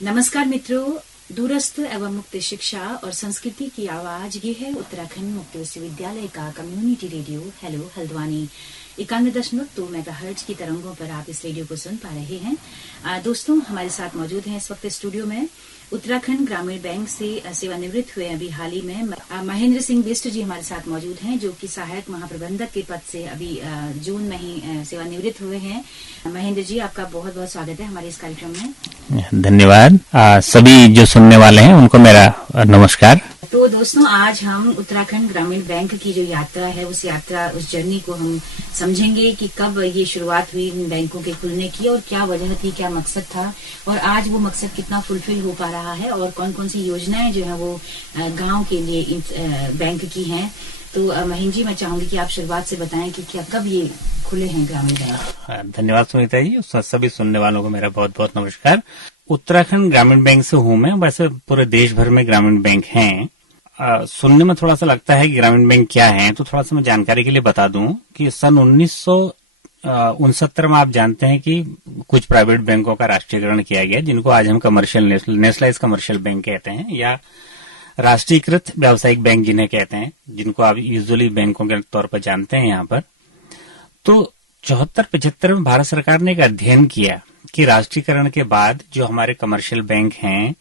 नमस्कार मित्रों, दूरस्थ एवं मुक्त शिक्षा और संस्कृति की आवाज ये है उत्तराखंड मुक्त विश्वविद्यालय का community radio hello Haldwani 91.2 megahertz की तरंगों पर आप इस रेडियो को सुन पा रहे हैं। दोस्तों, हमारे साथ मौजूद हैं इस वक्त स्टूडियो में उत्तराखंड ग्रामीण बैंक से सेवानिवृत्त हुए अभी हाल ही में महेंद्र सिंह बिष्ट जी हमारे साथ मौजूद हैं, जो कि सहायक महाप्रबंधक के पद से अभी जून में ही सेवानिवृत्त हुए हैं। महेंद्र जी, आपका बहुत बहुत स्वागत है हमारे इस कार्यक्रम में। धन्यवाद। सभी जो सुनने वाले हैं उनको मेरा नमस्कार। तो दोस्तों, आज हम उत्तराखंड ग्रामीण बैंक की जो यात्रा है उस जर्नी को हम समझेंगे कि कब ये शुरुआत हुई इन बैंकों के खुलने की और क्या वजह थी, क्या मकसद था और आज वो मकसद कितना फुलफिल हो पा रहा है और कौन कौन सी योजनाएं जो है वो गांव के लिए बैंक की हैं। तो महेंद्र जी, मैं चाहूंगी कि आप शुरुआत से बताएं कि क्या कब ये खुले हैं ग्रामीण बैंक। धन्यवाद सुनीता जी। सभी सुनने वालों को मेरा बहुत बहुत नमस्कार। उत्तराखंड ग्रामीण बैंक से हूं मैं। वैसे पूरे देश भर में ग्रामीण बैंक हैं। सुनने में थोड़ा सा लगता है कि ग्रामीण बैंक क्या है, तो थोड़ा सा मैं जानकारी के लिए बता दूं कि सन 1969 में आप जानते हैं कि कुछ प्राइवेट बैंकों का राष्ट्रीयकरण किया गया, जिनको आज हम कमर्शियल नेशनलाइज कमर्शियल बैंक कहते हैं या राष्ट्रीयकृत व्यावसायिक बैंक जिन्हें कहते हैं, जिनको आप यूजुअली बैंकों के तौर पर जानते हैं यहाँ पर। तो 74-75 में भारत सरकार ने एक अध्ययन किया कि राष्ट्रीयकरण के बाद जो हमारे कमर्शियल बैंक हैं,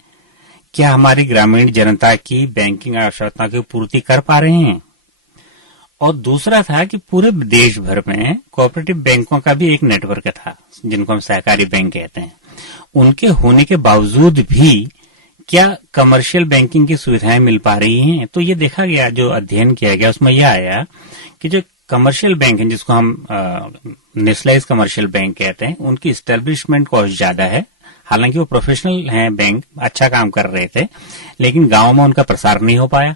क्या हमारी ग्रामीण जनता की बैंकिंग आवश्यकता की पूर्ति कर पा रहे हैं। और दूसरा था कि पूरे देश भर में कोऑपरेटिव बैंकों का भी एक नेटवर्क था, जिनको हम सहकारी बैंक कहते हैं। उनके होने के बावजूद भी क्या कमर्शियल बैंकिंग की सुविधाएं मिल पा रही हैं। तो ये देखा गया, जो अध्ययन किया गया उसमें यह आया कि जो कमर्शियल बैंक हैं, जिसको हम नेशनलाइज कमर्शियल बैंक कहते हैं, उनकी एस्टेब्लिशमेंट कॉस्ट ज्यादा है। हालांकि वो प्रोफेशनल हैं, बैंक अच्छा काम कर रहे थे, लेकिन गांव में उनका प्रसार नहीं हो पाया।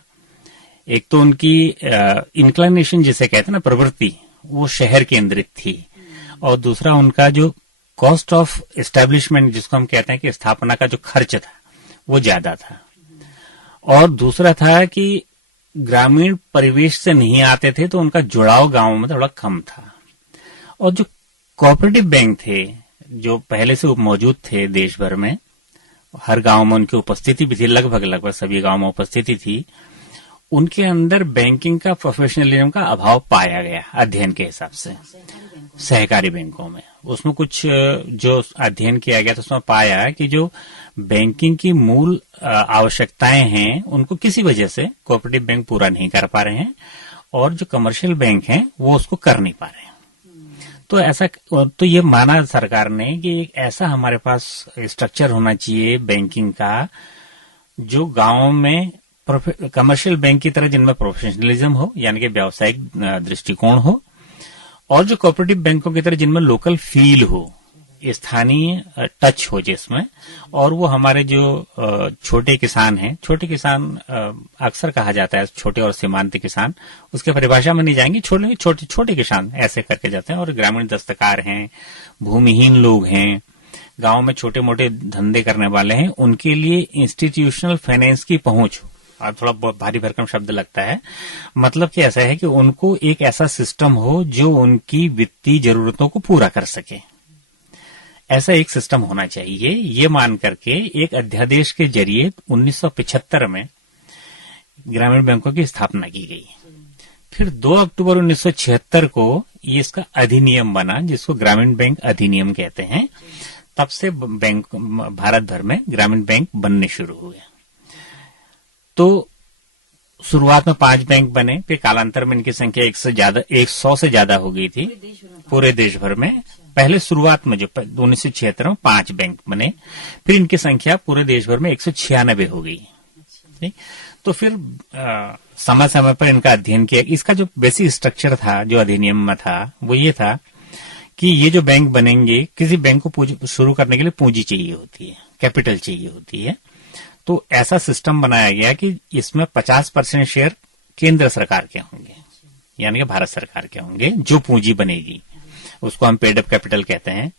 एक तो उनकी इंक्लिनेशन जिसे कहते हैं ना, प्रवृत्ति, वो शहर केंद्रित थी। और दूसरा उनका जो कॉस्ट ऑफ एस्टेब्लिशमेंट जिसको हम कहते हैं कि स्थापना का जो खर्च था वो ज्यादा था। और दूसरा था कि ग्रामीण परिवेश से नहीं आते थे, तो उनका जुड़ाव गांवों में थोड़ा कम था। और जो कोऑपरेटिव बैंक थे, जो पहले से मौजूद थे देश भर में, हर गांव में उनकी उपस्थिति भी थी, लगभग सभी गांव में उपस्थिति थी, उनके अंदर बैंकिंग का प्रोफेशनलिज्म का अभाव पाया गया अध्ययन के हिसाब से। सहकारी बैंकों में उसमें कुछ जो अध्ययन किया गया तो उसमें पाया कि जो बैंकिंग की मूल आवश्यकताएं हैं उनको किसी वजह से कोऑपरेटिव बैंक पूरा नहीं कर पा रहे हैं, और जो कमर्शियल बैंक हैं वो उसको कर नहीं पा रहे हैं। तो ये माना सरकार ने कि एक ऐसा हमारे पास स्ट्रक्चर होना चाहिए बैंकिंग का, जो गांव में कमर्शियल बैंक की तरह जिनमें प्रोफेशनलिज्म हो, यानी कि व्यावसायिक दृष्टिकोण हो, और जो कोऑपरेटिव बैंकों की तरह जिनमें लोकल फील हो, स्थानीय टच हो जिसमें। और वो हमारे जो छोटे किसान हैं, छोटे किसान अक्सर कहा जाता है छोटे और सीमांत किसान, उसके परिभाषा में नहीं जाएंगे, छोटे किसान ऐसे करके जाते हैं। और ग्रामीण दस्तकार हैं, भूमिहीन लोग हैं, गांव में छोटे मोटे धंधे करने वाले हैं, उनके लिए इंस्टीट्यूशनल फाइनेंस की पहुंच, और थोड़ा बहुत भारी भरकम शब्द लगता है, मतलब कि ऐसा है कि उनको एक ऐसा सिस्टम हो जो उनकी वित्तीय जरूरतों को पूरा कर सके। ऐसा एक सिस्टम होना चाहिए, ये मान करके एक अध्यादेश के जरिए 1975 में ग्रामीण बैंकों की स्थापना की गई। फिर 2 अक्टूबर 1976 को ये इसका अधिनियम बना, जिसको ग्रामीण बैंक अधिनियम कहते हैं। तब से बैंक भारत भर में ग्रामीण बैंक बनने शुरू हुए। तो शुरुआत में 5 बैंक बने, फिर कालांतर में इनकी संख्या 100 से ज्यादा हो गई थी पूरे देश भर में। पहले शुरुआत में जो 1976 में 5 बैंक बने, फिर इनकी संख्या पूरे देश भर में 196 हो गई। ठीक, तो फिर समय समय पर इनका अध्ययन किया। इसका जो बेसिक स्ट्रक्चर था, जो अधिनियम में था, वो ये था कि ये जो बैंक बनेंगे, किसी बैंक को शुरू करने के लिए पूंजी चाहिए होती है, कैपिटल चाहिए होती है। तो ऐसा सिस्टम बनाया गया कि इसमें 50% शेयर केंद्र सरकार के होंगे, यानी कि भारत सरकार के होंगे। जो पूंजी बनेगी उसको हम पेड अप कैपिटल कहते हैं,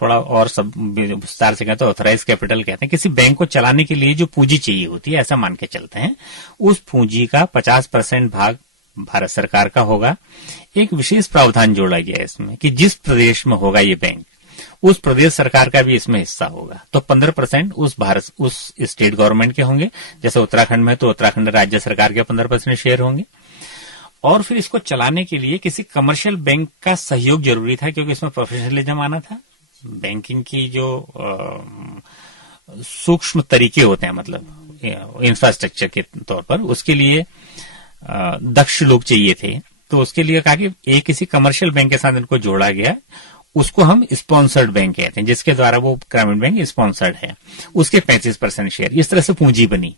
थोड़ा और सब विस्तार से कहते हैं ऑथराइज कैपिटल कहते हैं। किसी बैंक को चलाने के लिए जो पूंजी चाहिए होती है, ऐसा मान के चलते हैं, उस पूंजी का 50% भाग भारत सरकार का होगा। एक विशेष प्रावधान जोड़ा गया है इसमें कि जिस प्रदेश में होगा ये बैंक, उस प्रदेश सरकार का भी इसमें हिस्सा होगा। तो 15% उस स्टेट गवर्नमेंट के होंगे, जैसे उत्तराखंड में तो उत्तराखंड राज्य सरकार के 15% शेयर होंगे। और फिर इसको चलाने के लिए किसी कमर्शियल बैंक का सहयोग जरूरी था, क्योंकि इसमें प्रोफेशनलिज्म आना था। बैंकिंग की जो सूक्ष्म तरीके होते हैं, मतलब इंफ्रास्ट्रक्चर के तौर पर, उसके लिए दक्ष लोग चाहिए थे। तो उसके लिए कहा कि एक किसी कमर्शियल बैंक के साथ इनको जोड़ा गया, उसको हम स्पॉन्सर्ड बैंक कहते हैं, जिसके द्वारा वो ग्रामीण बैंक स्पॉन्सर्ड है। उसके 35% शेयर, इस तरह से पूंजी बनी।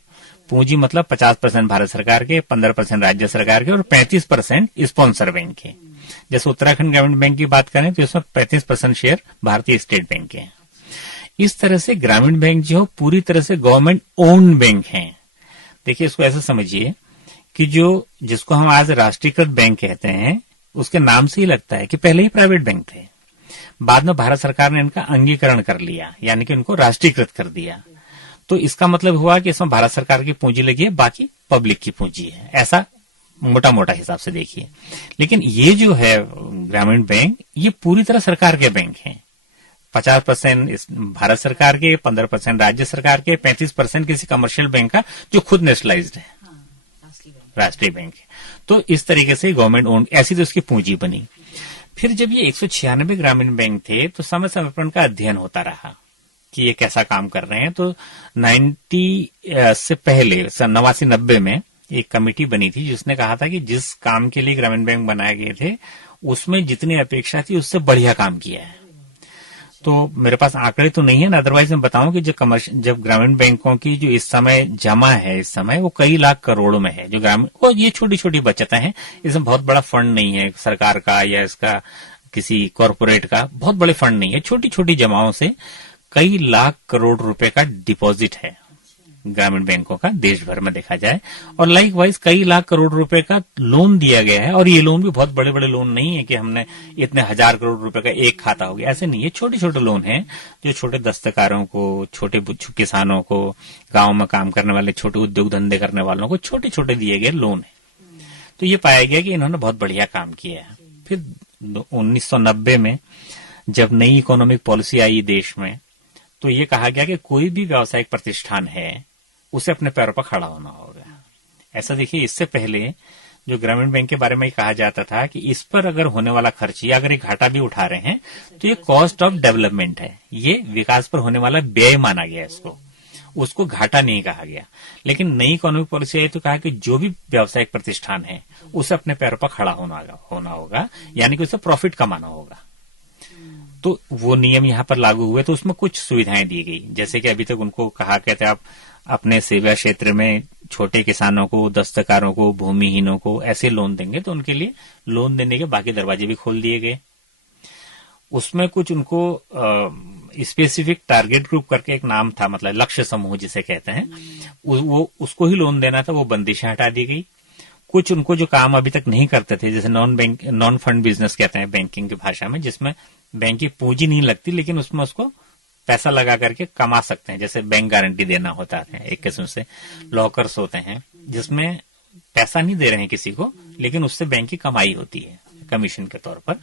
पूंजी मतलब 50% भारत सरकार के, 15% राज्य सरकार के और 35% स्पॉन्सर बैंक के। जैसे उत्तराखंड ग्रामीण बैंक की बात करें तो इसमें 35% शेयर भारतीय स्टेट बैंक के हैं। इस तरह से ग्रामीण बैंक जो पूरी तरह से गवर्नमेंट ओन्ड बैंक हैं। देखिए, इसको ऐसा समझिए कि जिसको हम आज राष्ट्रीयकृत बैंक कहते हैं, उसके नाम से ही लगता है कि पहले ही प्राइवेट बैंक थे, बाद में भारत सरकार ने इनका अंगीकरण कर लिया, यानी कि उनको राष्ट्रीयकृत कर दिया। तो इसका मतलब हुआ कि इसमें भारत सरकार की पूंजी लगी है, बाकी पब्लिक की पूंजी है। ऐसा मोटा मोटा हिसाब से देखिए। लेकिन ये जो है ग्रामीण बैंक, ये पूरी तरह सरकार के बैंक हैं। 50% भारत सरकार के, 15% राज्य सरकार के, 35% किसी कमर्शियल बैंक का जो खुद नेशनलाइज्ड है, राष्ट्रीय बैंक है। तो इस तरीके से गवर्नमेंट ओन, ऐसी तो उसकी पूंजी बनी। फिर जब ये 196 ग्रामीण बैंक थे तो समय समय पर उनका अध्ययन होता रहा कि ये कैसा काम कर रहे हैं। तो 90 से पहले 89-90 में एक कमेटी बनी थी जिसने कहा था कि जिस काम के लिए ग्रामीण बैंक बनाए गए थे उसमें जितनी अपेक्षा थी उससे बढ़िया काम किया है। तो मेरे पास आंकड़े तो नहीं है ना, अदरवाइज मैं बताऊं कि जब ग्रामीण बैंकों की जो इस समय जमा है, इस समय वो कई लाख करोड़ में है। जो ग्रामीण, और ये छोटी छोटी बचतें हैं, इसमें बहुत बड़ा फंड नहीं है सरकार का या इसका किसी कॉरपोरेट का, बहुत बड़े फंड नहीं है। छोटी छोटी जमाओं से कई लाख करोड़ रुपए का डिपॉजिट है ग्रामीण बैंकों का, देश भर में देखा जाए। और लाइक वाइज कई लाख करोड़ रुपए का लोन दिया गया है। और ये लोन भी बहुत बड़े बड़े लोन नहीं है कि हमने इतने 1000 करोड़ रुपए का एक खाता हो गया, ऐसे नहीं है। छोटे छोटे लोन हैं जो छोटे दस्तकारों को, छोटे किसानों को, गांव में काम करने वाले छोटे उद्योग धंधे करने वालों को छोटे छोटे दिए गए लोन है। तो ये पाया गया कि इन्होंने बहुत बढ़िया काम किया है। फिर 1990 में जब नई इकोनॉमिक पॉलिसी आई देश में, तो ये कहा गया कि कोई भी व्यावसायिक प्रतिष्ठान है उसे अपने पैरों पर खड़ा होना होगा। ऐसा देखिए, इससे पहले जो ग्रामीण बैंक के बारे में कहा जाता था कि इस पर अगर होने वाला खर्च या अगर एक घाटा भी उठा रहे हैं तो ये कॉस्ट ऑफ डेवलपमेंट है, ये विकास पर होने वाला व्यय माना गया, उसको घाटा नहीं कहा गया। लेकिन नई इकोनॉमिक पॉलिसी आई तो कहा कि जो भी व्यावसायिक प्रतिष्ठान है उसे अपने पैरों पर खड़ा होना होगा, यानी कि उसे प्रॉफिट कमाना होगा। तो वो नियम यहाँ पर लागू हुए, तो उसमें कुछ सुविधाएं दी गई। जैसे कि अभी तक उनको कहा कहते आप अपने सेवा क्षेत्र में छोटे किसानों को, दस्तकारों को, भूमिहीनों को ऐसे लोन देंगे, तो उनके लिए लोन देने के बाकी दरवाजे भी खोल दिए गए। उसमें कुछ उनको स्पेसिफिक टारगेट ग्रुप करके एक नाम था, मतलब लक्ष्य समूह जिसे कहते हैं, वो उसको ही लोन देना था, वो बंदिशें हटा दी गई। कुछ उनको जो काम अभी तक नहीं करते थे, जैसे नॉन फंड बिजनेस कहते हैं बैंकिंग की भाषा में, जिसमें बैंक की पूंजी नहीं लगती लेकिन उसमें उसको पैसा लगा करके कमा सकते हैं, जैसे बैंक गारंटी देना होता है एक किस्म से, लॉकर्स होते हैं जिसमें पैसा नहीं दे रहे हैं किसी को लेकिन उससे बैंक की कमाई होती है कमीशन के तौर पर।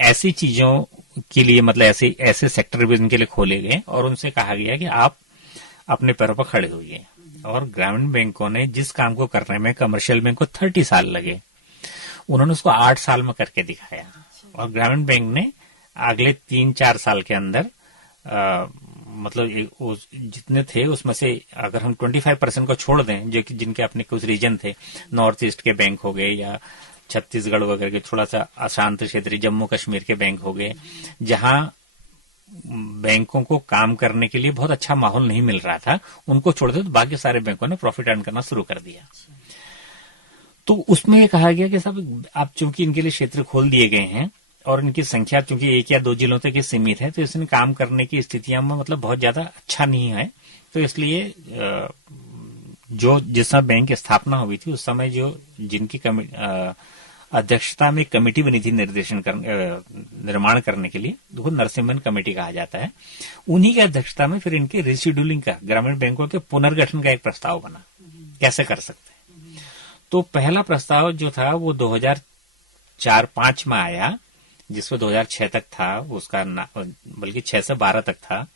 ऐसी चीजों के लिए, मतलब ऐसे सेक्टर भी उनके लिए खोले गए और उनसे कहा गया कि आप अपने पैरों पर खड़े होइए। और ग्रामीण बैंकों ने जिस काम को करने में कमर्शियल बैंक को 30 साल लगे, उन्होंने उसको 8 साल में करके दिखाया। और ग्रामीण बैंक ने अगले 3-4 साल के अंदर मतलब जितने थे उसमें से अगर हम 25% को छोड़ दें, जो कि जिनके अपने कुछ रीजन थे, नॉर्थ ईस्ट के बैंक हो गए या छत्तीसगढ़ वगैरह के थोड़ा सा अशांत क्षेत्रीय जम्मू कश्मीर के बैंक हो गए, जहां बैंकों को काम करने के लिए बहुत अच्छा माहौल नहीं मिल रहा था, उनको छोड़ दे तो बाकी सारे बैंकों ने प्रॉफिट अर्न करना शुरू कर दिया। तो उसमें ये कहा गया कि साहब आप चूंकि इनके लिए क्षेत्र खोल दिए गए हैं और इनकी संख्या चूंकि 1 या 2 जिलों तक सीमित है, तो इसमें काम करने की स्थितियां में मतलब बहुत ज्यादा अच्छा नहीं है। तो इसलिए जो जिस समय बैंक की स्थापना हुई थी उस समय जो जिनकी अध्यक्षता में एक कमेटी बनी थी निर्माण करने के लिए, वो नरसिम्हन कमेटी कहा जाता है, उन्हीं की अध्यक्षता में फिर इनकी रिशेड्यूलिंग का, ग्रामीण बैंकों के पुनर्गठन का एक प्रस्ताव बना, कैसे कर सकते हैं। तो पहला प्रस्ताव जो था वो 2004-05 में आया, जिसमें 2006 तक था उसका बल्कि 6 से 12 तक था,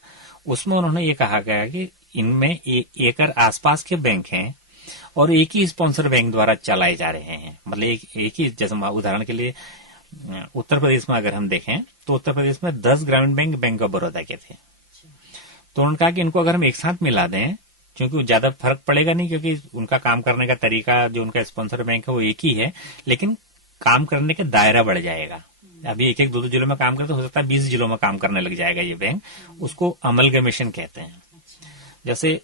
उसमें उन्होंने ये कहा गया कि इनमें एक आसपास के बैंक हैं और एक ही स्पॉन्सर बैंक द्वारा चलाए जा रहे हैं। मतलब एक ही, जैसे उदाहरण के लिए उत्तर प्रदेश में अगर हम देखें तो उत्तर प्रदेश में 10 ग्रामीण बैंक बैंक ऑफ बड़ौदा के थे। तो उन्होंने कहा कि इनको अगर हम एक साथ मिला दें, क्योंकि ज्यादा फर्क पड़ेगा नहीं, क्योंकि उनका काम करने का तरीका, जो उनका स्पॉन्सर बैंक है वो एक ही है, लेकिन काम करने का दायरा बढ़ जाएगा। अभी एक एक दो जिलों में काम करते, हो सकता है 20 जिलों में काम करने लग जाएगा ये बैंक। उसको अमलगमेशन कहते हैं। जैसे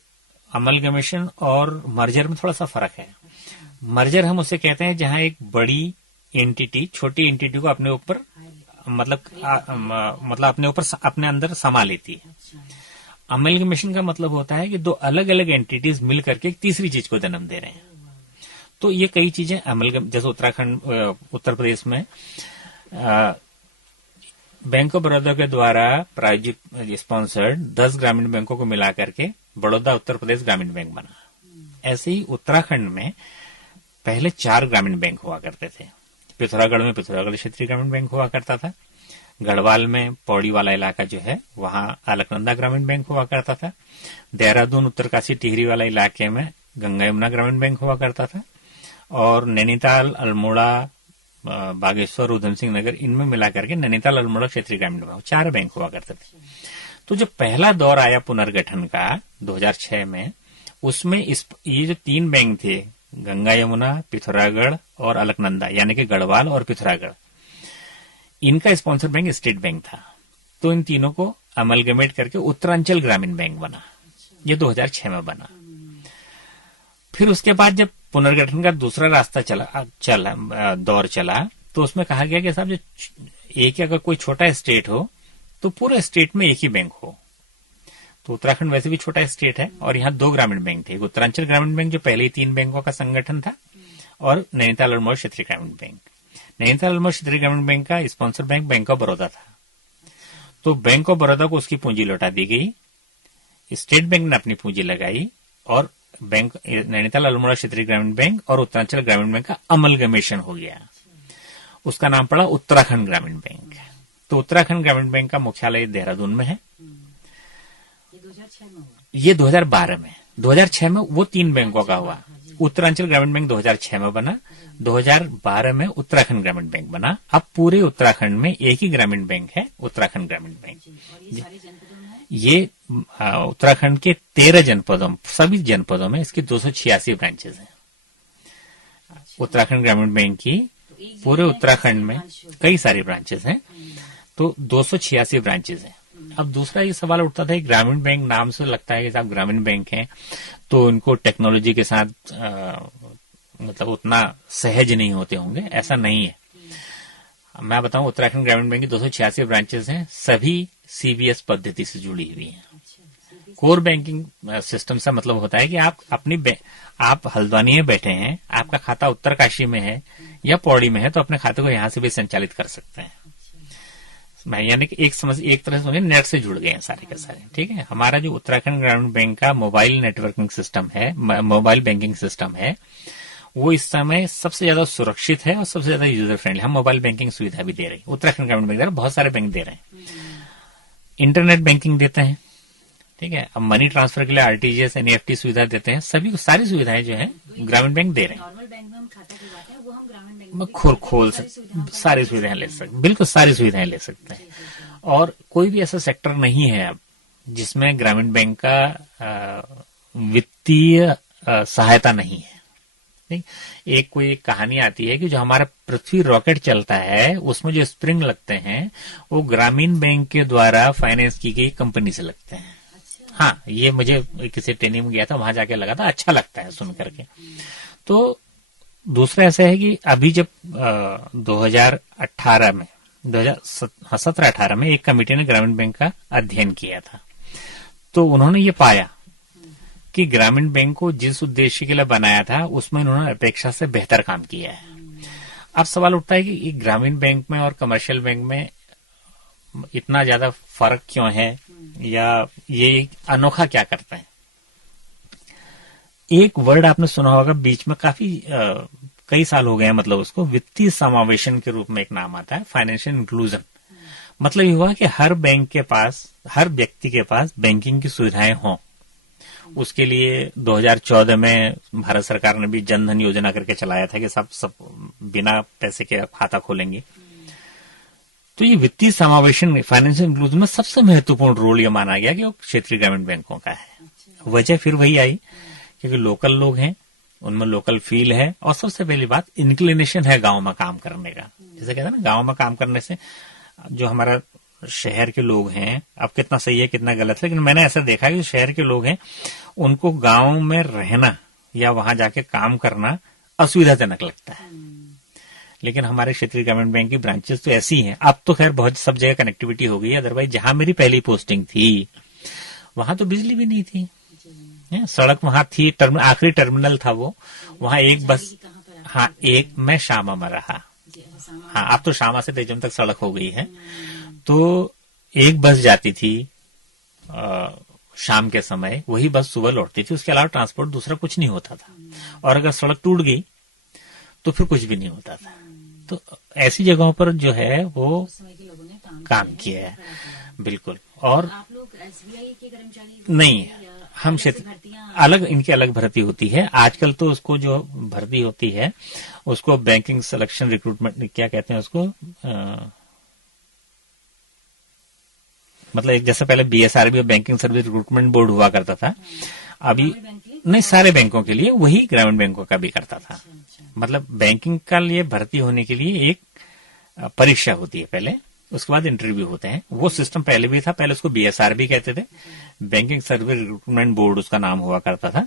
अमलगमेशन और मर्जर में थोड़ा सा फर्क है। मर्जर हम उसे कहते हैं जहां एक बड़ी एंटिटी छोटी एंटिटी को अपने ऊपर मतलब अपने ऊपर अपने अंदर समा लेती है। अमलगमेशन का मतलब होता है कि दो अलग अलग एंटिटीज मिल करके एक तीसरी चीज को जन्म दे रहे हैं। तो ये कई चीजें जैसे उत्तराखंड, उत्तर प्रदेश में बैंक ऑफ बड़ौदा के द्वारा प्रायोजित स्पॉन्सर्ड 10 ग्रामीण बैंकों को मिला करके बड़ौदा उत्तर प्रदेश ग्रामीण बैंक बना। ऐसे ही उत्तराखंड में पहले 4 ग्रामीण बैंक हुआ करते थे। पिथौरागढ़ में पिथौरागढ़ क्षेत्रीय ग्रामीण बैंक हुआ करता था। गढ़वाल में पौड़ी वाला इलाका जो है वहां अलकनंदा ग्रामीण बैंक हुआ करता था। देहरादून, उत्तरकाशी, टिहरी वाला इलाके में गंगा यमुना ग्रामीण बैंक हुआ करता था। और नैनीताल, अल्मोड़ा, बागेश्वर, उधम सिंह नगर, इनमें मिला करके नैनीताल अल्मोड़ा क्षेत्रीय ग्रामीण बैंक 4 बैंक हुआ करते थे। तो जब पहला दौर आया पुनर्गठन का 2006 में, उसमें ये जो 3 बैंक थे, गंगा यमुना, पिथौरागढ़ और अलकनंदा, यानी कि गढ़वाल और पिथौरागढ़, इनका स्पॉन्सर बैंक स्टेट बैंक था। तो इन तीनों को अमलगमेट करके उत्तरांचल ग्रामीण बैंक बना। ये 2006 में बना। फिर उसके बाद जब पुनर्गठन का दूसरा रास्ता दौर चला, तो उसमें कहा गया कि साहब, जो एक अगर कोई छोटा स्टेट हो तो पूरे स्टेट में एक ही बैंक हो। तो उत्तराखंड वैसे भी छोटा स्टेट है और यहाँ 2 ग्रामीण बैंक थे। उत्तरांचल ग्रामीण बैंक जो पहले ही 3 बैंकों का संगठन था, और नैनीताल अल्मोड़ा क्षेत्रीय ग्रामीण बैंक। नैनीताल अल्मोड़ा क्षेत्रीय ग्रामीण बैंक का sponsor bank bank of Baroda था। तो बैंक ऑफ बड़ौदा को उसकी पूंजी लौटा दी गई, स्टेट बैंक ने अपनी पूंजी लगाई, और बैंक नैनीताल अल्मोड़ा क्षेत्रीय ग्रामीण बैंक और उत्तरांचल ग्रामीण बैंक का अमलगमेशन हो गया। उसका नाम पड़ा उत्तराखंड ग्रामीण बैंक। तो उत्तराखंड ग्रामीण बैंक का मुख्यालय देहरादून में है। ये 2012 में, 2006 में वो 3 बैंकों का हुआ। उत्तरांचल ग्रामीण बैंक 2006 में बना, 2012 में उत्तराखंड ग्रामीण बैंक बना। अब पूरे उत्तराखंड में एक ही ग्रामीण बैंक है, उत्तराखंड ग्रामीण बैंक। ये उत्तराखंड के 13 जनपदों, सभी जनपदों में इसकी 286 ब्रांचेस हैं। उत्तराखंड ग्रामीण बैंक की पूरे उत्तराखंड में कई सारी ब्रांचेस हैं, तो 286 ब्रांचेस हैं। अब दूसरा ये सवाल उठता था कि ग्रामीण बैंक नाम से लगता है कि साहब ग्रामीण बैंक हैं तो इनको टेक्नोलॉजी के साथ मतलब उतना सहज नहीं होते होंगे। ऐसा नहीं है। मैं बताऊं, उत्तराखंड ग्रामीण बैंक की 286 ब्रांचेस हैं, सभी सीबीएस पद्धति से जुड़ी हुई हैं। कोर बैंकिंग सिस्टम से मतलब होता है कि आप हल्द्वानी में बैठे हैं, आपका खाता उत्तरकाशी में है या पौड़ी में है, तो अपने खाते को यहां से भी संचालित कर सकते हैं। यानी कि एक तरह से नेट से जुड़ गए हैं सारे के सारे। ठीक है। हमारा जो उत्तराखंड ग्रामीण बैंक का मोबाइल नेटवर्किंग सिस्टम है, मोबाइल बैंकिंग सिस्टम है, वो इस समय सबसे ज्यादा सुरक्षित है और सबसे ज्यादा यूजर फ्रेंडली। हम मोबाइल बैंकिंग सुविधा भी दे रहे हैं, उत्तराखंड ग्रामीण बैंक दे रहे हैं, बहुत सारे बैंक दे रहे हैं। इंटरनेट बैंकिंग देते हैं। ठीक है। अब मनी ट्रांसफर के लिए आरटीजीएस, एनईएफटी सुविधा देते हैं। सभी सारी सुविधाएं जो है ग्रामीण बैंक दे रहे हैं। खोल सारी सुविधाएं ले सकते, बिल्कुल सारी सुविधाएं ले सकते हैं। और कोई भी ऐसा सेक्टर नहीं है अब जिसमें ग्रामीण बैंक का वित्तीय सहायता नहीं है। नहीं? कोई कहानी आती है कि जो हमारा पृथ्वी रॉकेट चलता है उसमें जो स्प्रिंग लगते हैं वो ग्रामीण बैंक के द्वारा फाइनेंस की गई कंपनी से लगते हैं। हाँ, ये मुझे किसी ट्रेनिंग में गया था, वहां जाके लगा था, अच्छा लगता है सुन करके। तो दूसरा ऐसा है कि अभी जब 2018 में 2017-18 में एक कमेटी ने ग्रामीण बैंक का अध्ययन किया था, तो उन्होंने ये पाया कि ग्रामीण बैंक को जिस उद्देश्य के लिए बनाया था उसमें उन्होंने अपेक्षा से बेहतर काम किया है। अब सवाल उठता है कि ग्रामीण बैंक में और कमर्शियल बैंक में इतना ज्यादा फर्क क्यों है, या ये अनोखा क्या करता है। एक वर्ड आपने सुना होगा, बीच में काफी कई साल हो गए हैं, मतलब उसको वित्तीय समावेशन के रूप में एक नाम आता है, फाइनेंशियल इंक्लूजन। मतलब ये हुआ कि हर बैंक के पास, हर व्यक्ति के पास बैंकिंग की सुविधाएं हों। उसके लिए 2014 में भारत सरकार ने भी जन धन योजना करके चलाया था कि सब बिना पैसे के खाता खोलेंगे। तो ये वित्तीय समावेशन, फाइनेंशियल इंक्लूजन में सबसे महत्वपूर्ण रोल ये माना गया कि वो क्षेत्रीय ग्रामीण बैंकों का है। वजह फिर वही आई क्योंकि लोकल लोग हैं, उनमें लोकल फील है, और सबसे पहली बात इंक्लिनेशन है गांव में काम करने का। जैसे कहते हैं ना, गांव में काम करने से जो हमारा शहर के लोग हैं, अब कितना सही है कितना गलत है, लेकिन मैंने ऐसा देखा है कि शहर के लोग हैं उनको गांव में रहना या वहां जाके काम करना असुविधाजनक लगता है। लेकिन हमारे क्षेत्रीय ग्रामीण बैंक की ब्रांचेस तो ऐसी हैं, अब तो खैर बहुत सब जगह कनेक्टिविटी हो गई है। अदरवाइज जहां मेरी पहली पोस्टिंग थी वहां तो बिजली भी नहीं थी, सड़क वहां थी, आखिरी टर्मिनल था वो, वहां एक बस, हाँ एक, मैं शामा में रहा, हाँ अब तो शामा से तेजम तक सड़क हो गई है। तो एक बस जाती थी शाम के समय, वही बस सुबह लौटती थी, उसके अलावा ट्रांसपोर्ट दूसरा कुछ नहीं होता था। और अगर सड़क टूट गई तो फिर कुछ भी नहीं होता था। तो ऐसी जगहों पर जो है वो काम किया है, बिल्कुल। और आप लोग एसबीआई के कर्मचारी नहीं, हम क्षेत्र अलग, इनकी अलग भर्ती होती है। आजकल तो उसको जो भर्ती होती है उसको बैंकिंग सिलेक्शन रिक्रूटमेंट क्या कहते हैं उसको, मतलब एक जैसे पहले बीएसआरबी बैंकिंग सर्विस रिक्रूटमेंट बोर्ड हुआ करता था, अभी नहीं, सारे बैंकों के लिए वही ग्रामीण बैंकों का भी करता था। मतलब बैंकिंग का लिए भर्ती होने के लिए एक परीक्षा होती है पहले, उसके बाद इंटरव्यू होते हैं। वो सिस्टम पहले भी था, पहले उसको बीएसआरबी कहते थे, बैंकिंग सर्विस रिक्रूटमेंट बोर्ड उसका नाम हुआ करता था।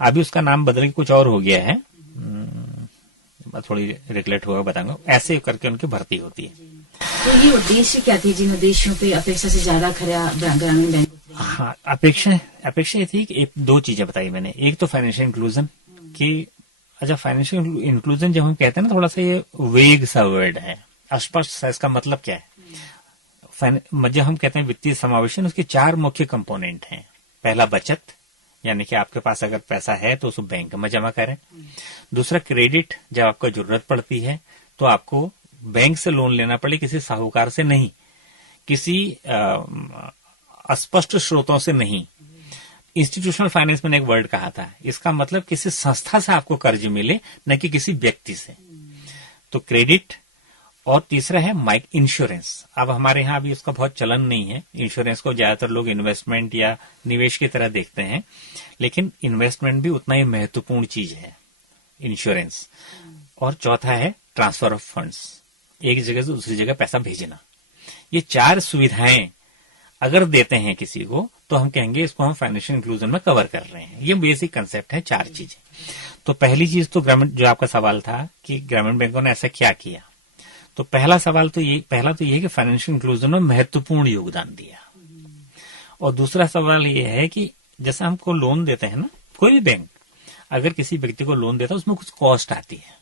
अभी उसका नाम बदल के कुछ और हो गया है, थोड़ी रिकलेक्ट होगा बताऊंगा। ऐसे करके उनकी भर्ती होती है। तो ये उद्देश्य क्या थी जिन उद्देश्यों पे अपेक्षा से ज्यादा खरा ग्रामीण बैंक? हाँ, अपेक्षा ये थी कि दो चीजें बताई मैंने। एक तो फाइनेंशियल इंक्लूजन की, अच्छा फाइनेंशियल इंक्लूजन जब हम कहते हैं ना, थोड़ा सा ये वेग सा वर्ड है, अस्पष्ट सा, इसका मतलब क्या है। जब हम कहते हैं वित्तीय समावेशन, उसके 4 मुख्य कंपोनेंट हैं। पहला बचत, यानी कि आपके पास अगर पैसा है तो उसको बैंक में जमा करें। दूसरा क्रेडिट, जब आपको जरूरत पड़ती है तो आपको बैंक से लोन लेना पड़े, किसी साहूकार से नहीं, किसी अस्पष्ट स्रोतों से नहीं। इंस्टीट्यूशनल फाइनेंस में एक वर्ड कहा था, इसका मतलब किसी संस्था से आपको कर्ज मिले, न कि किसी व्यक्ति से। तो क्रेडिट, और तीसरा है माइक इंश्योरेंस। अब हमारे यहाँ अभी उसका बहुत चलन नहीं है, इंश्योरेंस को ज्यादातर लोग इन्वेस्टमेंट या निवेश की तरह देखते हैं, लेकिन इन्वेस्टमेंट भी उतना ही महत्वपूर्ण चीज है, इंश्योरेंस। और चौथा है ट्रांसफर ऑफ फंड्स, एक जगह से दूसरी जगह पैसा भेजना। ये 4 सुविधाएं अगर देते हैं किसी को तो हम कहेंगे इसको हम फाइनेंशियल इंक्लूजन में कवर कर रहे हैं। ये बेसिक कंसेप्ट है, 4 चीजें। तो पहली चीज तो ग्रामीण, जो आपका सवाल था कि ग्रामीण बैंकों ने ऐसा क्या किया, तो पहला तो ये है कि फाइनेंशियल इंक्लूजन में महत्वपूर्ण योगदान दिया। और दूसरा सवाल ये है कि जैसे हमको लोन देते हैं ना, कोई भी बैंक अगर किसी व्यक्ति को लोन देता है उसमें कुछ कॉस्ट आती है,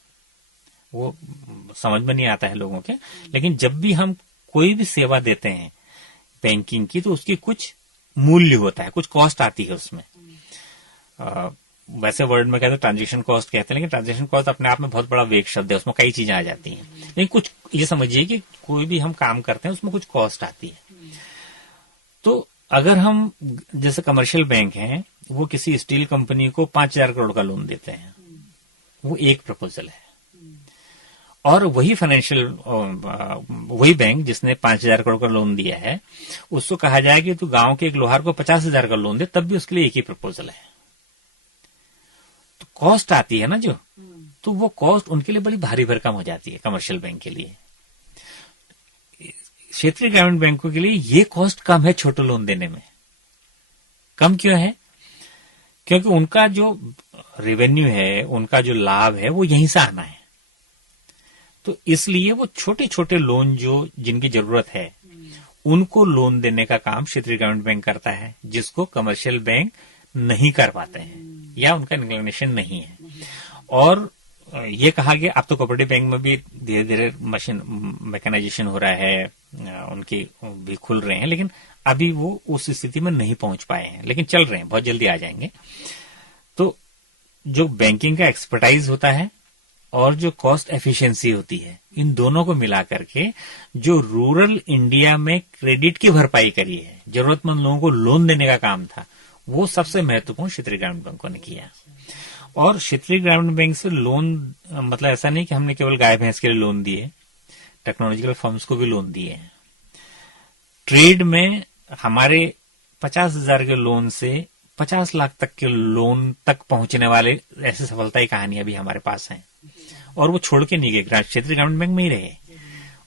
वो समझ में नहीं आता है लोगों के। लेकिन जब भी हम कोई भी सेवा देते हैं बैंकिंग की, तो उसकी कुछ मूल्य होता है, कुछ कॉस्ट आती है उसमें। वैसे वर्ड में कहते हैं ट्रांजेक्शन कॉस्ट कहते हैं, लेकिन ट्रांजेक्शन कॉस्ट अपने आप में बहुत बड़ा वेग शब्द है, उसमें कई चीजें आ जाती हैं। लेकिन कुछ ये समझिए कि कोई भी हम काम करते हैं उसमें कुछ कॉस्ट आती है। तो अगर हम, जैसे कमर्शियल बैंक हैं, वो किसी स्टील कंपनी को 5,000 करोड़ का लोन देते हैं, वो एक प्रपोजल है। और वही वही बैंक जिसने 5,000 करोड़ का लोन दिया है, उसको कहा जाए कि तू गांव के एक लोहार को 50,000 का लोन दे, तब भी उसके लिए एक ही प्रपोजल है। तो कॉस्ट आती है ना जो, तो वो कॉस्ट उनके लिए बड़ी भारी भरकम हो जाती है कमर्शियल बैंक के लिए। क्षेत्रीय ग्रामीण बैंकों के लिए ये कॉस्ट कम है छोटे लोन देने में। कम क्यों है? क्योंकि उनका जो रेवेन्यू है, उनका जो लाभ है, वो यहीं से आना है। तो इसलिए वो छोटे छोटे लोन जो जिनकी जरूरत है उनको लोन देने का काम क्षेत्रीय ग्रामीण बैंक करता है, जिसको कमर्शियल बैंक नहीं कर पाते हैं या उनका इंक्लिनेशन नहीं है। और ये कहा गया, अब तो कोऑपरेटिव बैंक में भी धीरे धीरे मैकेनाइजेशन हो रहा है, उनकी भी खुल रहे हैं, लेकिन अभी वो उस स्थिति में नहीं पहुंच पाए हैं, लेकिन चल रहे हैं, बहुत जल्दी आ जाएंगे। तो जो बैंकिंग का एक्सपर्टाइज होता है और जो कॉस्ट एफिशिएंसी होती है, इन दोनों को मिला करके जो रूरल इंडिया में क्रेडिट की भरपाई करी है, जरूरतमंद लोगों को लोन देने का काम था, वो सबसे महत्वपूर्ण क्षेत्रीय ग्रामीण बैंकों ने किया। और क्षेत्रीय ग्रामीण बैंक से लोन मतलब ऐसा नहीं कि हमने केवल गाय भैंस के लिए लोन दिए, टेक्नोलॉजिकल फर्म्स को भी लोन दिए हैं। ट्रेड में हमारे 50,000 के लोन से 50 लाख तक के लोन तक पहुंचने वाले ऐसी सफलताई कहानियां भी हमारे पास हैं। और वो छोड़ के नहीं गए, क्षेत्रीय ग्रामीण बैंक में ही रहे।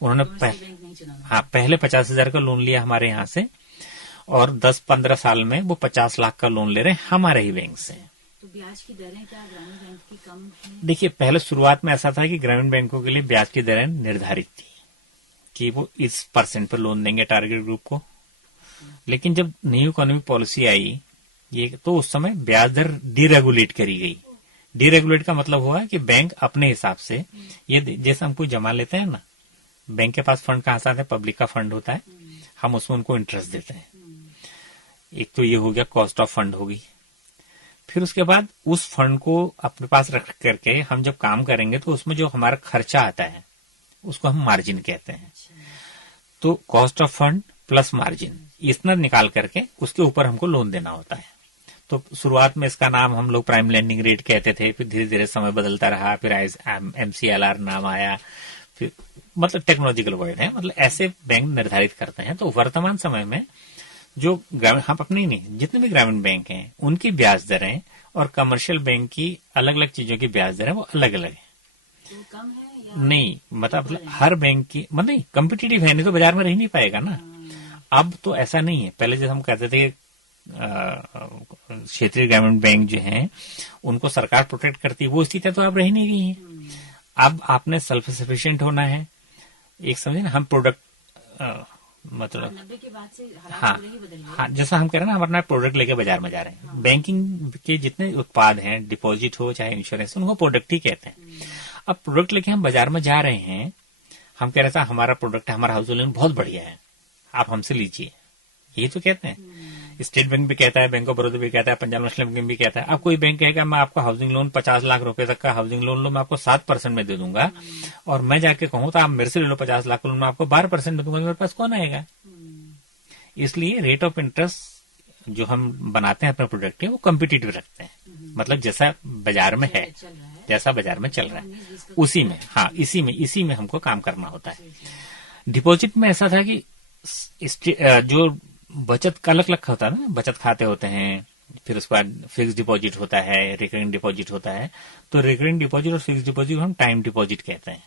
उन्होंने पहले 50,000 का लोन लिया हमारे यहाँ से, और 10-15 साल में वो 50 लाख का लोन ले रहे हैं हमारे ही बैंक से। तो ब्याज की दरें क्या ग्रामीण बैंक की कम है? देखिए, पहले शुरुआत में ऐसा था कि ग्रामीण बैंकों के लिए ब्याज की दरें निर्धारित थी कि वो इस % पर लोन देंगे टारगेट ग्रुप को। लेकिन जब न्यू इकोनॉमिक पॉलिसी आई ये, तो उस समय ब्याज दर डीरेगुलेट करी गई। डीरेगुलेट का मतलब हुआ कि बैंक अपने हिसाब से, ये जैसे हम कोई जमा लेते हैं ना, बैंक के पास फंड कहां से आता है, पब्लिक का फंड होता है, हम उसमें उनको इंटरेस्ट देते हैं। एक तो ये हो गया, कॉस्ट ऑफ फंड होगी। फिर उसके बाद उस फंड को अपने पास रख करके हम जब काम करेंगे तो उसमें जो हमारा खर्चा आता है उसको हम मार्जिन कहते हैं। तो cost of fund plus margin, इतना निकाल करके उसके ऊपर हमको लोन देना होता है। तो शुरुआत में इसका नाम हम लोग प्राइम लैंडिंग रेट कहते थे, फिर धीरे धीरे समय बदलता रहा, फिर MCLR नाम आया, फिर मतलब टेक्नोलॉजिकल वर्ड है, मतलब ऐसे बैंक निर्धारित करते हैं। तो वर्तमान समय में जो हम अपने ही नहीं, जितने भी ग्रामीण बैंक हैं उनकी ब्याज दरें और कमर्शियल बैंक की अलग अलग चीजों की ब्याज दरें वो अलग अलग है। तो कम है या नहीं, मतलब हर बैंक की मतलब नहीं, कम्पिटिटिव है, नहीं तो बाजार में रह नहीं पाएगा ना। अब तो ऐसा नहीं है। पहले जैसे हम कहते थे क्षेत्रीय ग्रामीण बैंक जो हैं उनको सरकार प्रोटेक्ट करती है, वो स्थिति तो अब रह नहीं गई है। अब आपने सेल्फ सफिशिएंट होना है। एक समझे ना, हम प्रोडक्ट मतलब 90 के बाद से हालात हाँ, पूरे ही बदल गए। हाँ, जैसा हम कह रहे हैं ना, हम अपना प्रोडक्ट लेके बाजार में जा रहे हैं। बैंकिंग के जितने उत्पाद हैं, डिपॉजिट हो चाहे इंश्योरेंस, उनको प्रोडक्ट ही कहते हैं। अब प्रोडक्ट लेके हम बाजार में जा रहे हैं, हम कह रहे थे हमारा प्रोडक्ट है, हमारा हाउस लोन बहुत बढ़िया है, आप हमसे लीजिए, यही तो कहते हैं। स्टेट बैंक भी कहता है, बैंक ऑफ बड़ौदा भी कहता है, पंजाब नेशनल बैंक भी कहता है। अब कोई बैंक कहेगा मैं आपको हाउसिंग लोन 50 लाख रुपए तक का हाउसिंग लोन लो, मैं आपको 7% में दे दूंगा, और मैं जाके कहूं तो आप मेरे से ले लो 50 लाख लोन, मैं आपको 12% में दूंगा, मेरे पास कौन आएगा? इसलिए रेट ऑफ इंटरेस्ट जो हम बनाते हैं अपने प्रोडक्ट के, वो कम्पिटिटिव रखते हैं। मतलब जैसा बाजार में है, जैसा बाजार में चल रहा है उसी में, हाँ, इसी में हमको काम करना होता है। डिपॉजिट में ऐसा था कि जो बचत का अलग अलग होता है ना, बचत खाते होते हैं, फिर उसके बाद फिक्स डिपॉजिट होता है, रिकरिंग डिपॉजिट होता है। तो रिकरिंग डिपॉजिट और फिक्स डिपॉजिट को हम टाइम डिपॉजिट कहते हैं,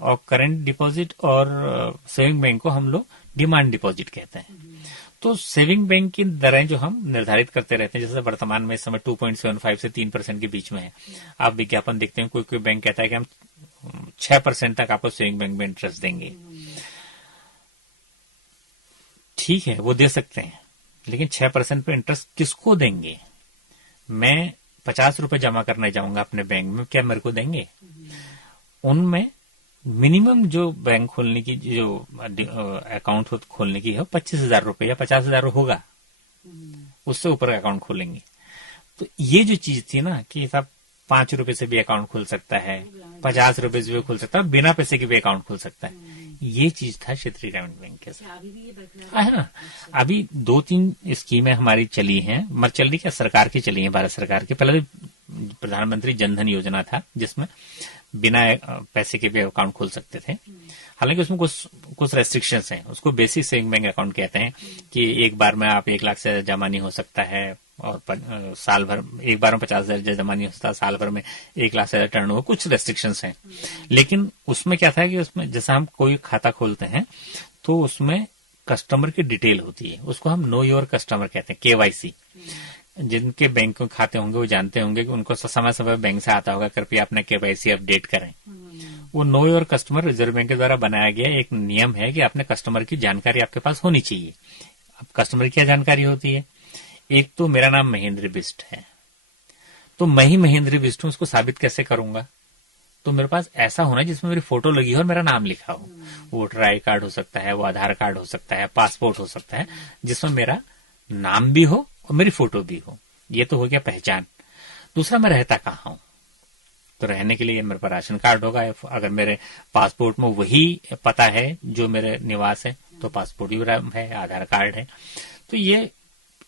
और करंट डिपॉजिट और सेविंग बैंक को हम लोग डिमांड डिपॉजिट कहते हैं। तो सेविंग बैंक की दरें जो हम निर्धारित करते रहते हैं, जैसे वर्तमान में इस समय 2.75 से 3% के बीच में है। आप विज्ञापन देखते हैं, कोई कोई बैंक कहता है कि हम 6% तक आपको सेविंग बैंक में इंटरेस्ट देंगे। ठीक है, वो दे सकते हैं, लेकिन 6% पे इंटरेस्ट किसको देंगे? मैं 50 रुपए जमा करने जाऊंगा अपने बैंक में, क्या मेरे को देंगे? उनमें मिनिमम जो बैंक खोलने की जो अकाउंट खोलने की है 25,000 रुपए या 50,000 होगा, उससे ऊपर अकाउंट खोलेंगे। तो ये जो चीज थी ना कि साहब 5 रुपए से भी अकाउंट खुल सकता है, 50 रुपए से भी खुल सकता है, बिना पैसे के भी अकाउंट खुल सकता है, ये चीज था क्षेत्रीय ग्रामीण बैंक के साथ। अभी भी ये बरकरार है ना। अभी 2-3 स्कीमें हमारी चली हैं, मगर चल रही क्या, सरकार की चली है, भारत सरकार की। पहले प्रधानमंत्री जनधन योजना था, जिसमें बिना पैसे के भी अकाउंट खोल सकते थे। हालांकि उसमें कुछ रेस्ट्रिक्शंस हैं। उसको बेसिक सेविंग बैंक अकाउंट कहते हैं कि एक बार में आप 1 लाख से जमा नहीं हो सकता है, और साल भर एक बार में 50,000 जमा नहीं हो सकता, साल भर में 1 लाख से टर्न हो, कुछ रेस्ट्रिक्शंस हैं। लेकिन उसमें क्या था कि उसमें जैसा हम कोई खाता खोलते हैं तो उसमें कस्टमर की डिटेल होती है, उसको हम नो योर कस्टमर कहते हैं, KYC। जिनके बैंक में खाते होंगे वो जानते होंगे कि उनको समय समय बैंक से आता होगा, कृपया अपना KYC अपडेट करें। वो know your customer reserve bank के द्वारा बनाया गया एक नियम है कि अपने कस्टमर की जानकारी आपके पास होनी चाहिए। अब कस्टमर की क्या जानकारी होती है? एक तो मेरा नाम महेंद्र बिष्ट है, तो मैं ही महेंद्र बिष्ट हूं, उसको साबित कैसे करूंगा? तो मेरे पास ऐसा होना जिसमें मेरी फोटो लगी हो और मेरा नाम लिखा हो। वोटर आई कार्ड हो सकता है, वो आधार कार्ड हो सकता है, पासपोर्ट हो सकता है, जिसमें मेरा नाम भी हो और मेरी फोटो भी हो। ये तो हो गया पहचान। दूसरा, मैं रहता कहाँ हूं। तो रहने के लिए मेरे पास राशन कार्ड होगा, अगर मेरे पासपोर्ट में वही पता है जो मेरे निवास है तो पासपोर्ट भी है, आधार कार्ड है। तो ये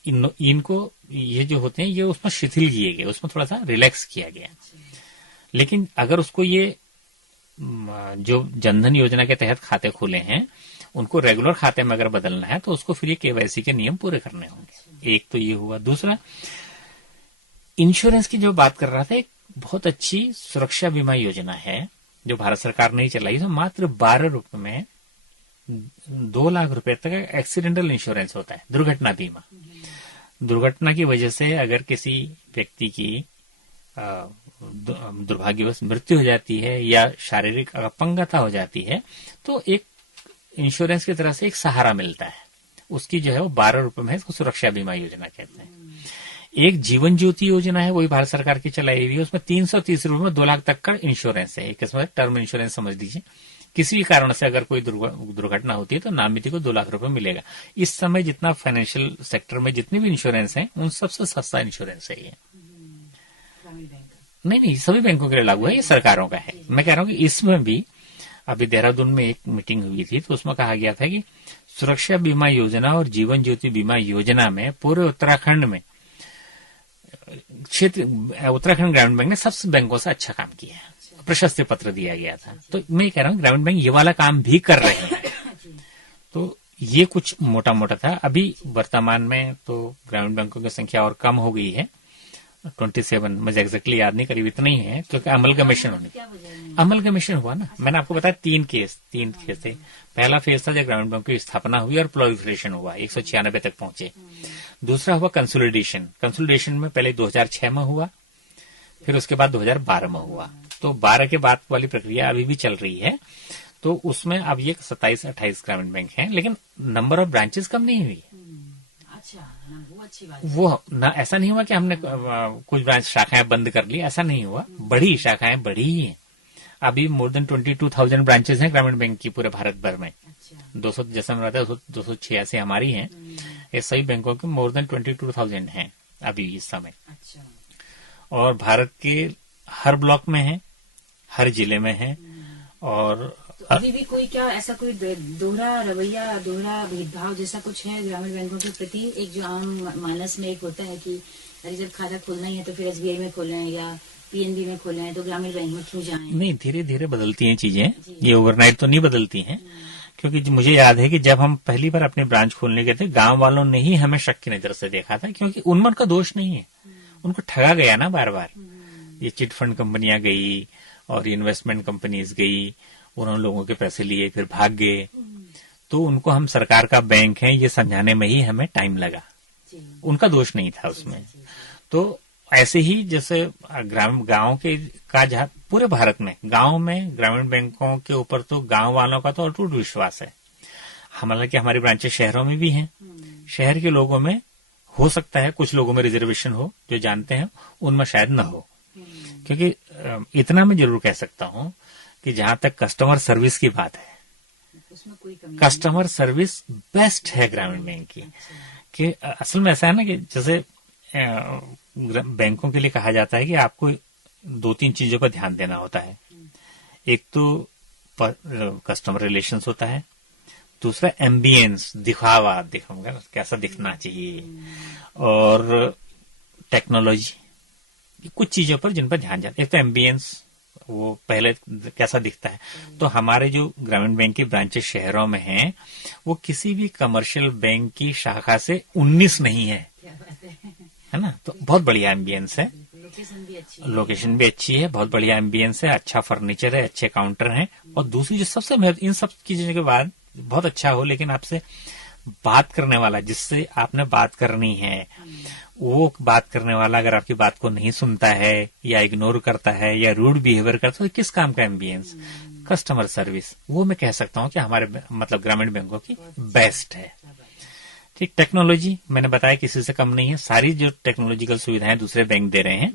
इनको ये जो होते हैं ये उसमें शिथिल किए गए, उसमें थोड़ा सा रिलैक्स किया गया। लेकिन अगर उसको ये जो जनधन योजना के तहत खाते खुले हैं उनको रेगुलर खाते में अगर बदलना है तो उसको फिर ये केवाईसी के नियम पूरे करने होंगे। एक तो ये हुआ। दूसरा, इंश्योरेंस की जो बात कर रहा था, एक बहुत अच्छी सुरक्षा बीमा योजना है जो भारत सरकार ने चलाई, तो मात्र 12 रुपए में 2 लाख रुपए तक एक्सीडेंटल इंश्योरेंस होता है, दुर्घटना बीमा। दुर्घटना की वजह से अगर किसी व्यक्ति की दुर्भाग्यवश मृत्यु हो जाती है या शारीरिक अपंगता हो जाती है तो एक इंश्योरेंस की तरह से एक सहारा मिलता है। उसकी जो है वो 12 रुपए में है, इसको सुरक्षा बीमा योजना कहते हैं। एक जीवन ज्योति योजना है, वही भारत सरकार की चलाई हुई है, उसमें 330 रुपए में 2 लाख तक का इंश्योरेंस है। एक किस्म टर्म इंश्योरेंस समझ लीजिए। किसी भी कारण से अगर कोई दुर्घटना होती है तो नामिती को 2 लाख रुपए मिलेगा। इस समय जितना फाइनेंशियल सेक्टर में जितने भी इंश्योरेंस हैं उन सबसे सस्ता इंश्योरेंस है ये। नहीं, सभी बैंकों के लिए लागू है, ये सरकारों का है। मैं कह रहा हूँ कि इसमें भी अभी देहरादून में एक मीटिंग हुई थी तो उसमें कहा गया था कि सुरक्षा बीमा योजना और जीवन ज्योति बीमा योजना में पूरे उत्तराखंड में उत्तराखंड ग्रामीण बैंक ने सबसे बैंकों से अच्छा काम किया है, प्रशस्ति पत्र दिया गया था। तो मैं कह रहा हूँ ग्रामीण बैंक ये वाला काम भी कर रहे हैं। तो ये कुछ मोटा मोटा था। अभी वर्तमान में तो ग्रामीण बैंकों की संख्या और कम हो गई है, 27, मुझे एग्जैक्टली याद नहीं, करीब इतना ही है, क्योंकि अमलगमेशन हुआ ना। मैंने आपको बताया 3 केस थे। पहला फेज था जब ग्रामीण बैंक की स्थापना हुई और प्रोलिफरेशन हुआ, 196 तक पहुंचे। दूसरा हुआ कंसोलिडेशन में पहले 2006 में हुआ, फिर उसके बाद 2012 में हुआ। तो 12 के बाद वाली प्रक्रिया अभी भी चल रही है। तो उसमें अब ये 27-28 ग्रामीण बैंक हैं, लेकिन नंबर ऑफ ब्रांचेस कम नहीं हुई। वो अच्छी बात है। वो ना, ऐसा नहीं हुआ कि हमने कुछ ब्रांच शाखाएं बंद कर ली, ऐसा नहीं हुआ। बड़ी शाखाएं बढ़ी ही हैं। अभी मोर देन 22,000 ब्रांचेस हैं ग्रामीण बैंक की पूरे भारत भर में। 200 जैसा मेरा था 286 हमारी हैं। ये सभी बैंकों के मोर देन 22,000 हैं अभी इस समय। और भारत के हर ब्लॉक में है, हर जिले में है। और तो अभी भी कोई क्या ऐसा कोई दोहरा रवैया, दोहरा भेदभाव जैसा कुछ है ग्रामीण बैंकों के प्रति? एक जो आम मानस में एक होता है कि अरे जब खाता खोलना ही है तो फिर SBI में खोलें या PNB में खोलें, तो ग्रामीण बैंक में क्यों जाएं? नहीं, धीरे धीरे बदलती हैं चीजें, ये ओवरनाइट तो नहीं बदलती हैं। क्योंकि मुझे याद है कि जब हम पहली बार अपनी ब्रांच खोलने गए थे, गांव वालों ने ही हमें शक की नजर से देखा था, क्योंकि उनमें उनका दोष नहीं है, उनको ठगा गया ना बार बार। ये चिट फंड कंपनियां गई और इन्वेस्टमेंट कंपनीज गई, उन्होंने लोगों के पैसे लिए फिर भाग गए। तो उनको हम सरकार का बैंक है ये समझाने में ही हमें टाइम लगा, उनका दोष नहीं था उसमें। तो ऐसे ही जैसे गांव के का जहां पूरे भारत में गांव में ग्रामीण बैंकों के ऊपर तो गांव वालों का तो अटूट विश्वास है। हालांकि हमारी ब्रांचेस शहरों में भी हैं। शहर के लोगों में हो सकता है कुछ लोगों में रिजर्वेशन हो, जो जानते हैं, उनमें शायद न हो। क्योंकि इतना मैं जरूर कह सकता हूं कि जहां तक कस्टमर सर्विस की बात है, उसमें कोई कमी, कस्टमर सर्विस बेस्ट है ग्रामीण बैंक की। कि असल में ऐसा है ना कि जैसे बैंकों के लिए कहा जाता है कि आपको 2-3 चीजों पर ध्यान देना होता है। एक तो कस्टमर रिलेशंस होता है, दूसरा एम्बियंस, दिखावा कैसा दिखना चाहिए, और टेक्नोलॉजी, कुछ चीजों पर जिन पर ध्यान जाता है। एक तो एम्बियंस, वो पहले कैसा दिखता है। तो हमारे जो ग्रामीण बैंक की ब्रांचेस शहरों में हैं, वो किसी भी कमर्शियल बैंक की शाखा से 19 नहीं है ना। तो बहुत बढ़िया एम्बियंस है, लोकेशन भी अच्छी है, बहुत बढ़िया एम्बियंस है, अच्छा फर्नीचर है, अच्छे काउंटर हैं। और दूसरी जो सबसे इन सब चीजों के बाद बहुत अच्छा हो, लेकिन आपसे बात करने वाला, जिससे आपने बात करनी है, वो बात करने वाला अगर आपकी बात को नहीं सुनता है या इग्नोर करता है या रूड बिहेवियर करता है, तो किस काम का एम्बियंस? कस्टमर सर्विस, वो मैं कह सकता हूँ कि हमारे मतलब ग्रामीण बैंकों की बेस्ट है। ठीक, टेक्नोलॉजी मैंने बताया किसी से कम नहीं है। सारी जो टेक्नोलॉजिकल सुविधाएं दूसरे बैंक दे रहे हैं,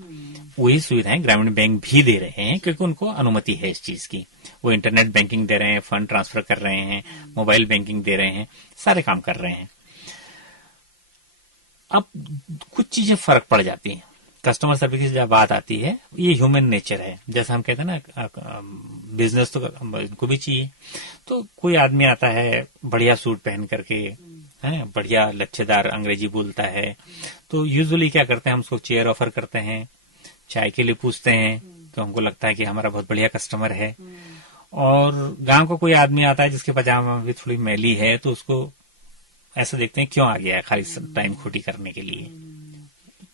वही सुविधाएं ग्रामीण बैंक भी दे रहे हैं, क्योंकि उनको अनुमति है इस चीज की। वो इंटरनेट बैंकिंग दे रहे हैं, फंड ट्रांसफर कर रहे हैं, मोबाइल बैंकिंग दे रहे हैं, सारे काम कर रहे हैं। अब कुछ चीजें फर्क पड़ जाती हैं। कस्टमर सर्विस की जब बात आती है, ये ह्यूमन नेचर है। जैसे हम कहते हैं ना, बिजनेस तो इनको भी चाहिए। तो कोई आदमी आता है बढ़िया सूट पहन करके, है बढ़िया लच्छेदार अंग्रेजी बोलता है, तो यूजुअली क्या करते हैं, हम उसको चेयर ऑफर करते हैं, चाय के लिए पूछते हैं, तो हमको लगता है कि हमारा बहुत बढ़िया कस्टमर है। और गांव को कोई आदमी आता है जिसके पजामा भी थोड़ी मैली है, तो उसको ऐसा देखते हैं क्यों आ गया है खाली टाइम खोटी करने के लिए।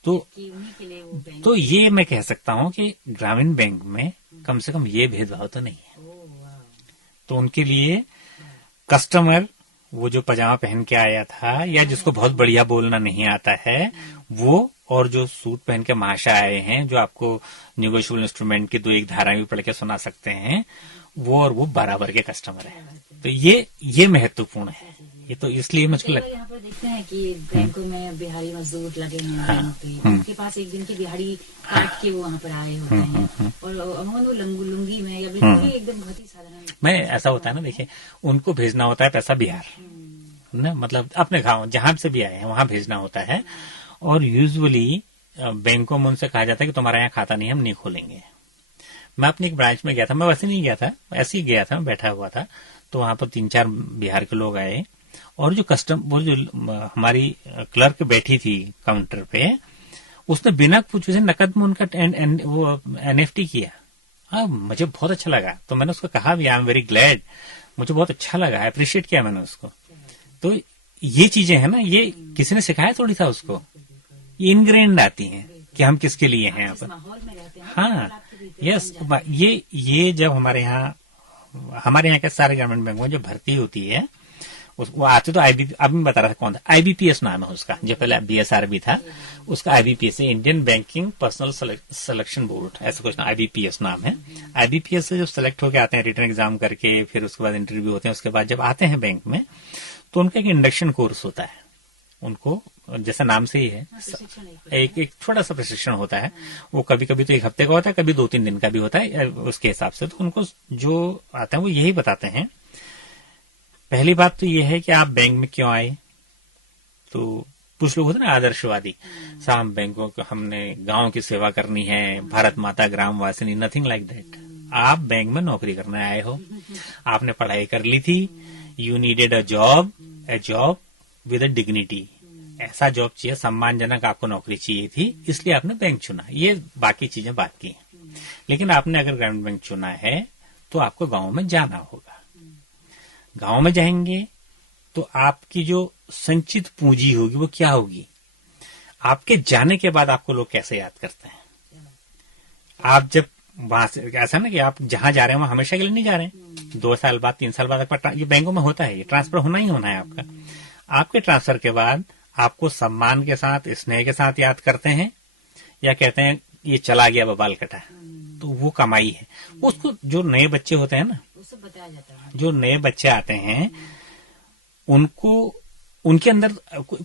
तो ये मैं कह सकता हूं कि ग्रामीण बैंक में कम से कम ये भेदभाव तो नहीं है। तो उनके लिए कस्टमर, वो जो पजामा पहन के आया था या जिसको बहुत बढ़िया बोलना नहीं आता है वो, और जो सूट पहन के महाशय आए हैं जो आपको निगोशिएबल इंस्ट्रूमेंट की 2-1 धाराएं भी पढ़ के सुना सकते हैं, वो और वो बराबर के कस्टमर है। तो ये महत्वपूर्ण है। ये तो इसलिए मुझको लगता है, यहाँ पर देखते हैं कि बैंकों में बिहारी मजदूर लगे हैं बैंक पे, उनके पास एक दिन की दिहाड़ी काट के वो वहाँ पर आए होते हैं, और अमूमन वो लुंगी में या बिल्कुल एकदम बहुत ही साधारण। मैं ऐसा होता है ना, देखिए उनको भेजना होता है पैसा बिहार ना, मतलब अपने गाँव जहां से भी आए हैं वहां भेजना होता है। और यूजुअली बैंकों में उनसे कहा जाता है कि तुम्हारा यहाँ खाता नहीं, हम नहीं खोलेंगे। मैं अपनी एक ब्रांच में गया था, मैं वैसे नहीं गया था, ऐसे ही गया था, बैठा हुआ था, तो वहां पर 3-4 बिहार के लोग आए, और जो वो जो हमारी क्लर्क बैठी थी काउंटर पे, उसने बिना पूछे से नकद में उनका वो एनएफटी किया। हाँ, मुझे बहुत अच्छा लगा। तो मैंने उसको कहा भी, आई एम वेरी ग्लैड, मुझे बहुत अच्छा लगा, अप्रिशिएट किया मैंने उसको। तो ये चीजें है ना, ये किसी ने सिखाया थोड़ी था उसको, ये इनग्रेन्ड आती हैं कि हम किसके लिए हैं यहाँ पर। हाँ, यस, ये जब हमारे यहाँ के सारे ग्रामीण बैंकों में जो भर्ती होती है, वो आते तो अब मैं बता रहा था कौन था, आईबीपीएस नाम है उसका, जो पहले बीएसआरबी था, उसका आईबीपीएस है, Indian banking personal selection board, ऐसा कुछ ना, आईबीपीएस नाम है। आईबीपीएस से जब सेलेक्ट होकर आते हैं रिटर्न एग्जाम करके, फिर उसके बाद इंटरव्यू होते हैं, उसके बाद जब आते हैं बैंक में, तो उनका एक इंडक्शन कोर्स होता है। उनको जैसा नाम से ही है, एक छोटा सा प्रशिक्षण होता है। वो कभी कभी तो 1 हफ्ते का होता है, कभी 2-3 दिन का भी होता है, उसके हिसाब से। तो उनको जो आता है वो यही बताते हैं। पहली बात तो ये है कि आप बैंक में क्यों आए। तो कुछ लोग होते हैं ना आदर्शवादी, साहब बैंकों को हमने गांव की सेवा करनी है, भारत माता ग्राम वासिनी, नथिंग लाइक दैट। आप बैंक में नौकरी करने आए हो, आपने पढ़ाई कर ली थी, you needed a job with a dignity, ऐसा जॉब चाहिए, सम्मानजनक आपको नौकरी चाहिए थी, इसलिए आपने बैंक चुना। ये बाकी चीजें बात की हैं। लेकिन आपने अगर ग्रामीण बैंक चुना है तो आपको गांव में जाना होगा। गांव में जाएंगे तो आपकी जो संचित पूंजी होगी वो क्या होगी, आपके जाने के बाद आपको लोग कैसे याद करते हैं। आप जब वहां से, ऐसा ना कि आप जहां जा रहे हैं वहां हमेशा के लिए नहीं जा रहे हैं, 2 साल बाद 3 साल बाद, ये बैंकों में होता है, ये ट्रांसफर होना ही होना है आपका। आपके ट्रांसफर के बाद आपको सम्मान के साथ, स्नेह के साथ याद करते हैं, या कहते हैं ये चला गया बबाल कटा, तो वो कमाई है। उसको जो नए बच्चे होते हैं ना, उससे बताया जाता है, जो नए बच्चे आते हैं उनको, उनके अंदर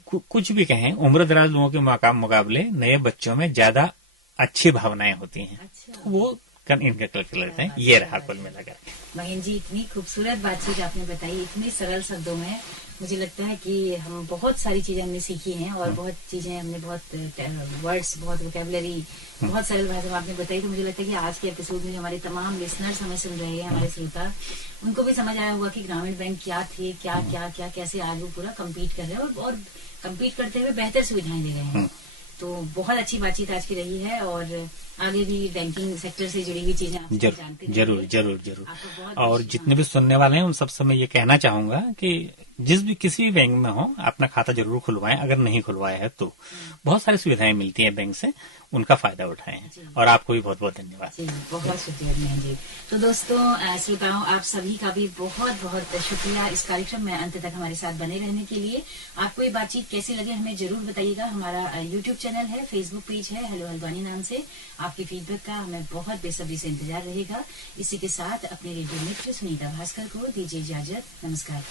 कुछ भी कहें, उम्र दराज लोगों के मुकाबले नए बच्चों में ज्यादा अच्छी भावनाएं होती हैं। तो वो इनका कल लेते हैं। ये रहा कुल मिलाकर। महेंद्र जी, इतनी खूबसूरत बातचीत आपने बताई, इतने सरल शब्दों में। मुझे लगता है कि हम बहुत सारी चीजें हमने सीखी हैं, और बहुत चीजें हमने, बहुत वर्ड्स, बहुत वोकेबलरी, बहुत सरल भाषा में आपने बताई। तो मुझे लगता है कि आज के एपिसोड में हमारे तमाम लिसनर्स हमें सुन रहे हैं, हमारे श्रोता, उनको भी समझ आया होगा कि ग्रामीण बैंक क्या थे, क्या कैसे आज वो पूरा कम्पीट कर रहे हैं, और कम्पीट करते हुए बेहतर सुविधाएं दे रहे हैं। तो बहुत अच्छी बातचीत आज की रही है, और आगे भी बैंकिंग सेक्टर से जुड़ी हुई चीजें आप जानते हैं। जरूर। और जितने भी सुनने वाले हैं उन सबसे मैं ये कहना चाहूंगा कि किसी भी बैंक में हो, अपना खाता जरूर खुलवाएं। अगर नहीं खुलवाया है तो बहुत सारी सुविधाएं मिलती हैं बैंक से, उनका फायदा उठाएं। और आपको भी बहुत बहुत धन्यवाद। बहुत शुक्रिया जी। तो दोस्तों, श्रोताओं, आप सभी का भी बहुत बहुत शुक्रिया इस कार्यक्रम में अंत तक हमारे साथ बने रहने के लिए। आपको ये बातचीत कैसी लगे हमें जरूर बताइएगा। हमारा यूट्यूब चैनल है, फेसबुक पेज है, हेलो हल्द्वानी नाम से। आपके फीडबैक का हमें बहुत बेसब्री से इंतजार रहेगा। इसी के साथ अपने रेडियो मित्र सुनीता भास्कर को दीजिए इजाजत। नमस्कार।